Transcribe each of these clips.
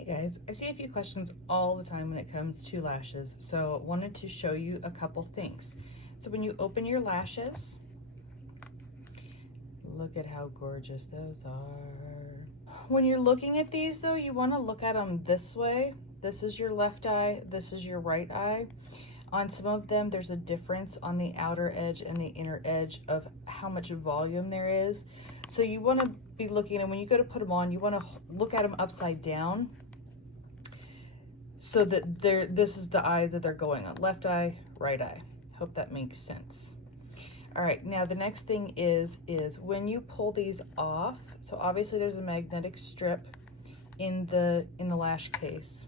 Hey guys, I see a few questions all the time when it comes to lashes, so I wanted to show you a couple things. So when you open your lashes, look at how gorgeous those are. When you're looking at these though, you want to look at them this way. This is your left eye, this is your right eye. On some of them, there's a difference on the outer edge and the inner edge of how much volume there is. So you want to be looking, and when you go to put them on, you want to look at them upside down so that this is the eye that they're going on. Left eye, right eye. Hope that makes sense. All right, now the next thing is when you pull these off, so obviously there's a magnetic strip in the lash case.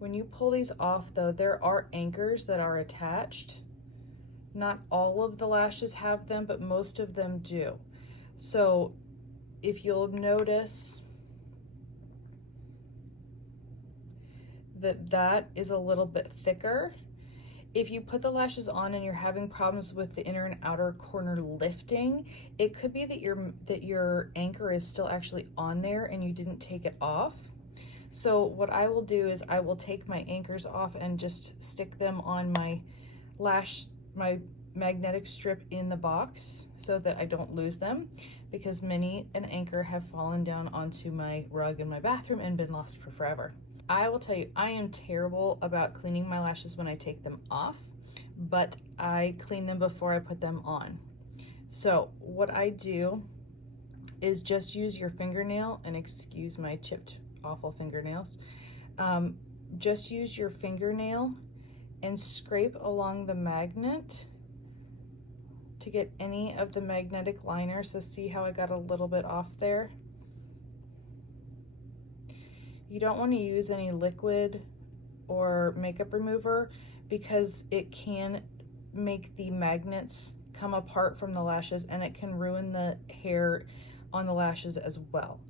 When you pull these off though, there are anchors that are attached. Not all of the lashes have them, but most of them do. So if you'll notice that is a little bit thicker. If you put the lashes on and you're having problems with the inner and outer corner lifting, it could be that your anchor is still actually on there and you didn't take it off. So what I will do is I will take my anchors off and just stick them on my magnetic strip in the box so that I don't lose them, because many an anchor have fallen down onto my rug in my bathroom and been lost for forever. I will tell you, I am terrible about cleaning my lashes when I take them off, but I clean them before I put them on. So what I do is just use your fingernail, and excuse my chipped awful fingernails, just use your fingernail and scrape along the magnet to get any of the magnetic liner. So see how I got a little bit off there? You don't want to use any liquid or makeup remover because it can make the magnets come apart from the lashes, and it can ruin the hair on the lashes as well.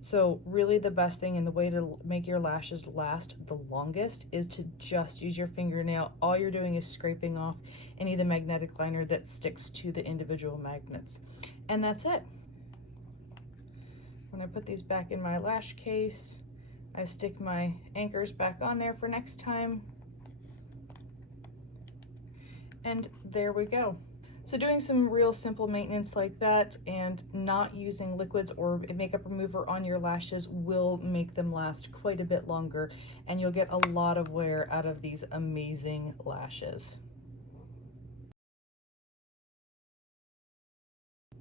So really the best thing and the way to make your lashes last the longest is to just use your fingernail. All you're doing is scraping off any of the magnetic liner that sticks to the individual magnets. And that's it. When I put these back in my lash case, I stick my anchors back on there for next time. And there we go. So doing some real simple maintenance like that and not using liquids or makeup remover on your lashes will make them last quite a bit longer, and you'll get a lot of wear out of these amazing lashes.